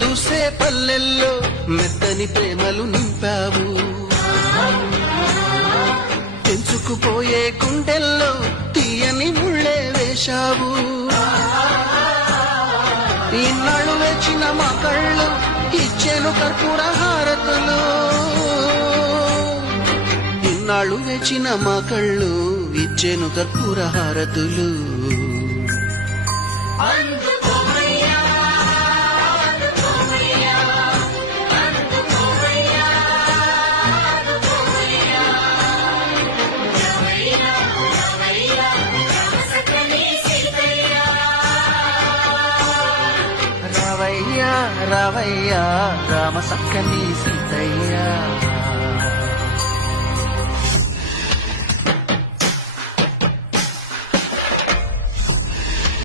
దూసే పల్లెల్లో మెత్తని ప్రేమలు నింపావు. తెంచుకుపోయే గుండెల్లో తీయని ముళ్ళే వేశావు. ఇన్నాళ్ళు వేచిన మా కళ్ళు ఇచ్చేను కర్పూర హారతులు. ఇన్నాళ్ళు వేచిన మా కళ్ళు ఇచ్చేను కర్పూర హారతులు. రావయ్యా రావయ్యా రామ సక్కని సీతయ్యా.